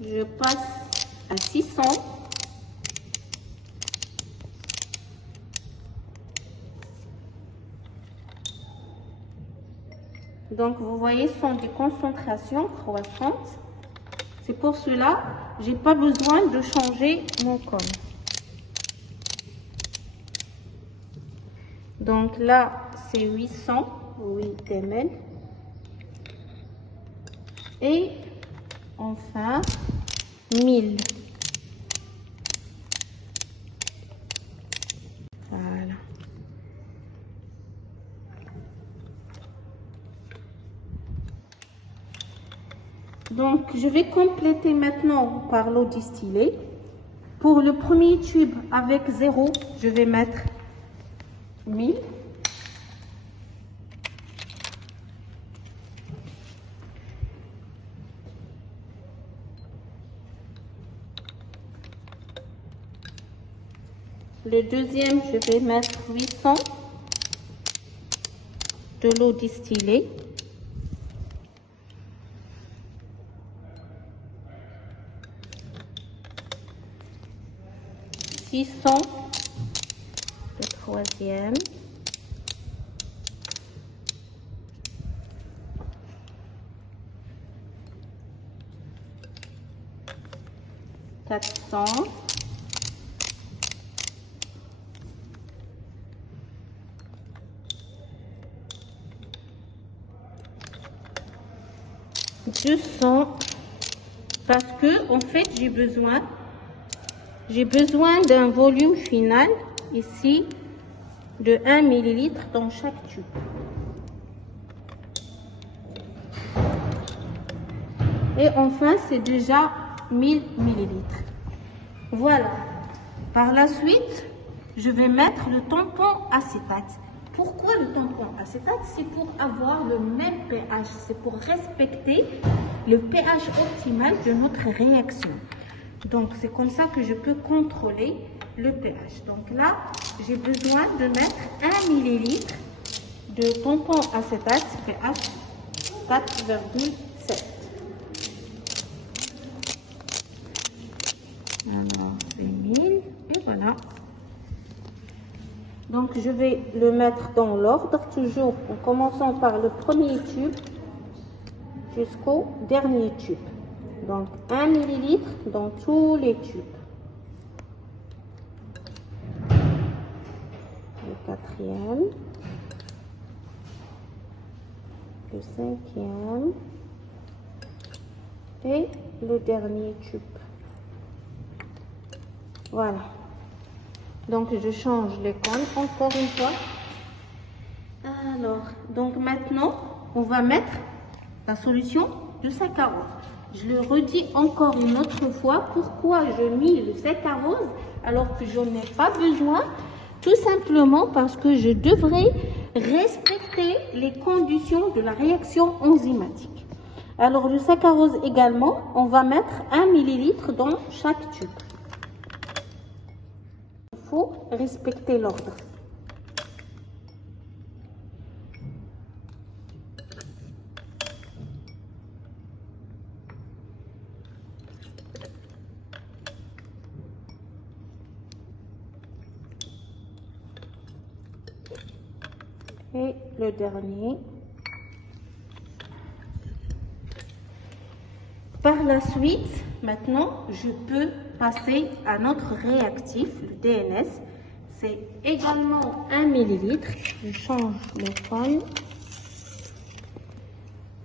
Je passe à 600. Donc, vous voyez, ce sont des concentrations croissantes. C'est pour cela, j'ai pas besoin de changer mon cône. Donc là, c'est 808 ml. Et enfin, 1000. Voilà. Donc, je vais compléter maintenant par l'eau distillée. Pour le premier tube avec 0, je vais mettre 1000. Le deuxième, je vais mettre 800 de l'eau distillée. Le troisième. 400. Parce que en fait j'ai besoin d'un volume final ici de 1 ml dans chaque tube. Et enfin c'est déjà 1000 ml. Voilà. Par la suite, je vais mettre le tampon acétate. Pourquoi le tampon acétate? C'est pour avoir le même pH, c'est pour respecter le pH optimal de notre réaction. Donc, c'est comme ça que je peux contrôler le pH. Donc là, j'ai besoin de mettre 1 ml de tampon acétate, pH 4,7. Alors, c'est 1000 et voilà. Donc, je vais le mettre dans l'ordre, toujours en commençant par le premier tube jusqu'au dernier tube. Donc, 1 ml dans tous les tubes. Le quatrième. Le cinquième. Et le dernier tube. Voilà. Donc, je change les cônes encore une fois. Alors, donc maintenant, on va mettre la solution de saccharose. Je le redis encore une autre fois. Pourquoi je mis le saccharose alors que je n'ai pas besoin? Tout simplement parce que je devrais respecter les conditions de la réaction enzymatique. Alors, le saccharose également, on va mettre 1 ml dans chaque tube. Il faut respecter l'ordre. Et le dernier. Par la suite, maintenant, je peux passer à notre réactif, le DNS. C'est également 1 ml. Je change le cône.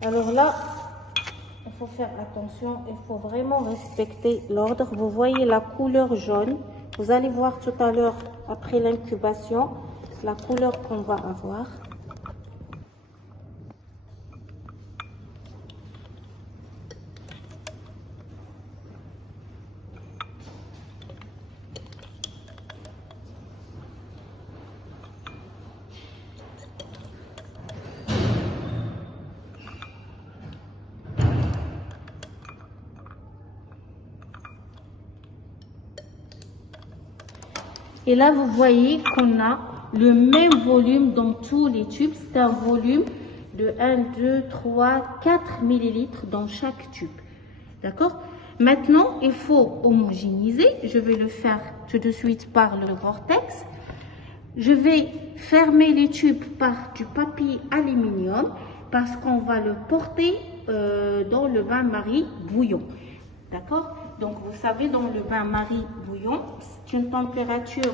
Alors là, il faut faire attention, il faut vraiment respecter l'ordre. Vous voyez la couleur jaune. Vous allez voir tout à l'heure, après l'incubation, la couleur qu'on va avoir. Et là, vous voyez qu'on a le même volume dans tous les tubes. C'est un volume de 1, 2, 3, 4 ml dans chaque tube. D'accord? Maintenant, il faut homogénéiser. Je vais le faire tout de suite par le vortex. Je vais fermer les tubes par du papier aluminium parce qu'on va le porter dans le bain-marie bouillon. D'accord? Donc, vous savez, dans le bain-marie bouillon, c'est une température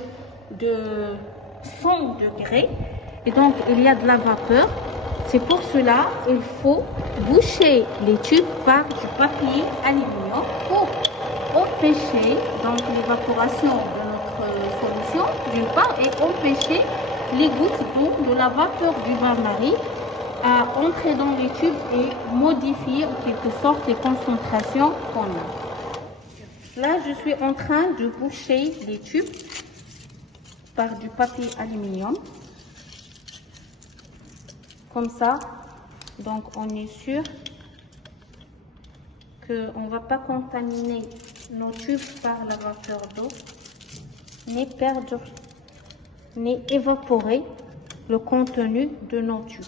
de 100 degrés. Et donc, il y a de la vapeur. C'est pour cela qu'il faut boucher les tubes par du papier aluminium pour empêcher l'évaporation de notre solution d'une part et empêcher les gouttes d'eau de la vapeur du bain-marie à entrer dans les tubes et modifier en quelque sorte les concentrations qu'on a. Là, je suis en train de boucher les tubes par du papier aluminium. Comme ça, donc on est sûr qu'on ne va pas contaminer nos tubes par la vapeur d'eau, ni perdre, ni évaporer le contenu de nos tubes.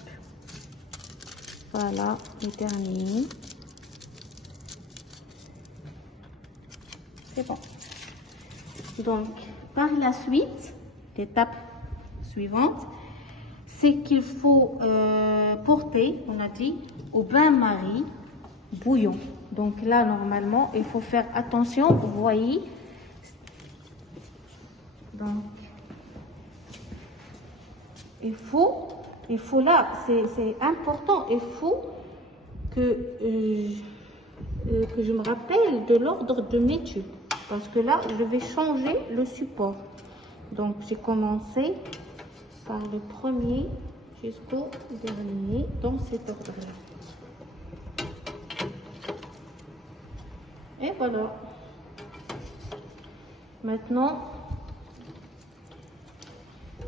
Voilà, le dernier. C'est bon. Donc, par la suite, l'étape suivante, c'est qu'il faut porter, on a dit, au bain-marie bouillon. Donc là, normalement, il faut faire attention, vous voyez. Donc, il faut là, c'est important, il faut que je me rappelle de l'ordre de mes tubes. Parce que là, je vais changer le support. Donc, j'ai commencé par le premier jusqu'au dernier dans cet ordre-là. Et voilà. Maintenant,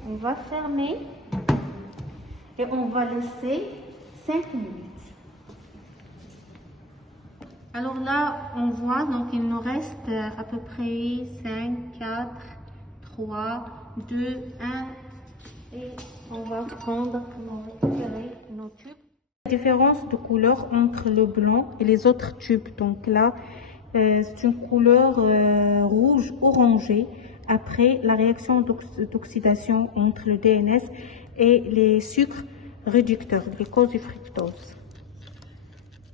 on va fermer et on va laisser 5 minutes. Alors là, on voit, donc il nous reste à peu près 5, 4, 3, 2, 1. Et on va prendre, on va récupérer nos tubes. La différence de couleur entre le blanc et les autres tubes. Donc là, c'est une couleur rouge orangée après la réaction d'oxydation entre le DNS et les sucres réducteurs, glucose et fructose.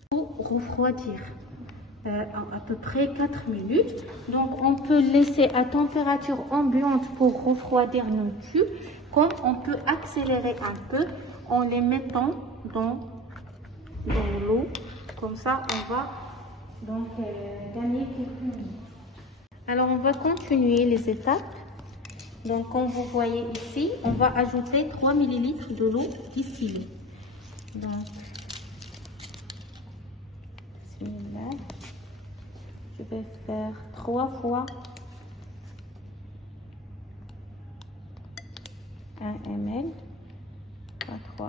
Pour refroidir à peu près 4 minutes. Donc on peut laisser à température ambiante pour refroidir nos tubes. Comme on peut accélérer un peu en les mettant dans l'eau. Comme ça, on va donc gagner quelques minutes. Alors, on va continuer les étapes. Donc, comme vous voyez ici, on va ajouter 3 ml de l'eau distillée. Donc, là, je vais faire 3 fois 1 ml, pas 3.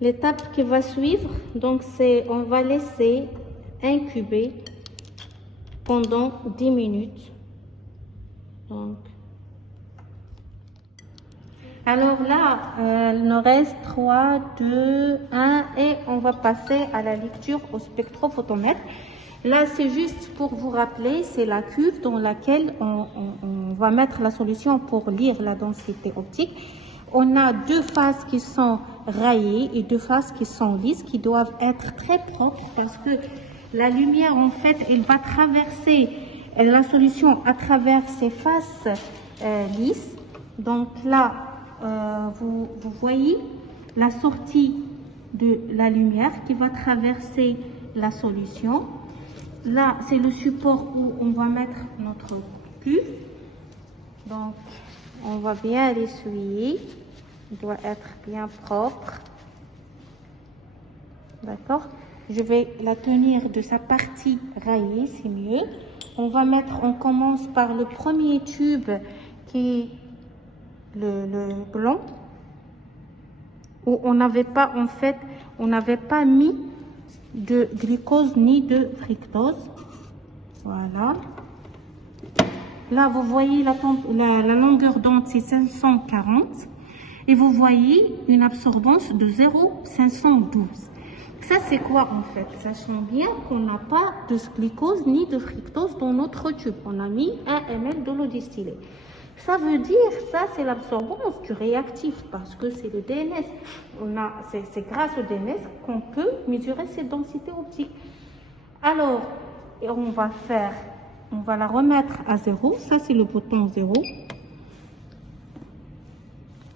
L'étape qui va suivre, donc c'est on va laisser incuber pendant 10 minutes. Donc, alors là, il nous reste 3, 2, 1 et on va passer à la lecture au spectrophotomètre. Là, c'est juste pour vous rappeler, c'est la cuve dans laquelle on va mettre la solution pour lire la densité optique. On a 2 faces qui sont raillées et 2 faces qui sont lisses, qui doivent être très propres parce que la lumière, en fait, elle va traverser la solution à travers ces faces lisses. Donc là, vous voyez la sortie de la lumière qui va traverser la solution. Là, c'est le support où on va mettre notre cuve. Donc, On va bien l'essuyer. Il doit être bien propre. D'accord? Je vais la tenir de sa partie raillée, c'est mieux. On commence par le premier tube qui est le blanc, où on n'avait pas, en fait, on n'avait pas mis de glucose ni de fructose. Voilà. Là, vous voyez la longueur d'onde, c'est 540. Et vous voyez une absorbance de 0,512. Ça, c'est quoi en fait? Sachant bien qu'on n'a pas de glucose ni de fructose dans notre tube. On a mis 1 ml de l'eau distillée. Ça veut dire, ça c'est l'absorbance du réactif parce que c'est le DNS. C'est grâce au DNS qu'on peut mesurer cette densité optique. Alors, on va la remettre à 0. Ça c'est le bouton 0.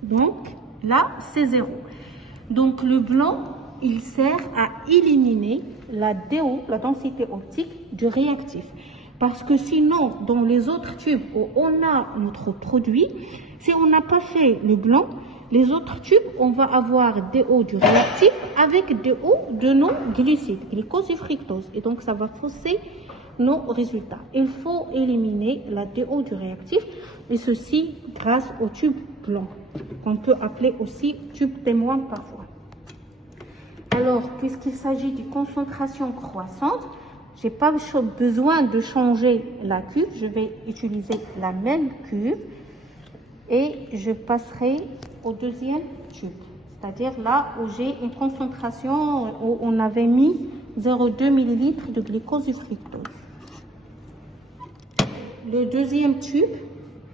Donc là, c'est 0. Donc le blanc, il sert à éliminer la DO, la densité optique du réactif. Parce que sinon, dans les autres tubes où on a notre produit, si on n'a pas fait le blanc, les autres tubes, on va avoir DO du réactif avec DO de nos glucides, glucose et fructose. Et donc, ça va fausser nos résultats. Il faut éliminer la DO du réactif, et ceci grâce au tube blanc, qu'on peut appeler aussi tube témoin parfois. Alors, puisqu'il s'agit d'une concentration croissante, je n'ai pas besoin de changer la cuve. Je vais utiliser la même cuve et je passerai au deuxième tube. C'est-à-dire là où j'ai une concentration où on avait mis 0,2 ml de glucose et fructose. Le deuxième tube,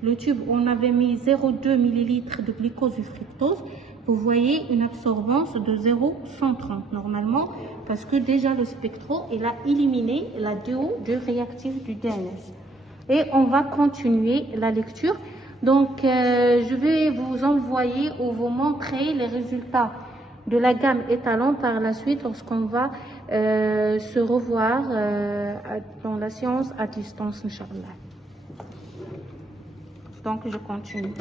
le tube où on avait mis 0,2 ml de glucose et fructose, vous voyez une absorbance de 0,130 normalement parce que déjà le spectro, il a éliminé la DO du réactif du DNS. Et on va continuer la lecture. Donc, je vais vous envoyer ou vous montrer les résultats de la gamme étalon par la suite lorsqu'on va se revoir dans la séance à distance, Inch'Allah. Donc, je continue.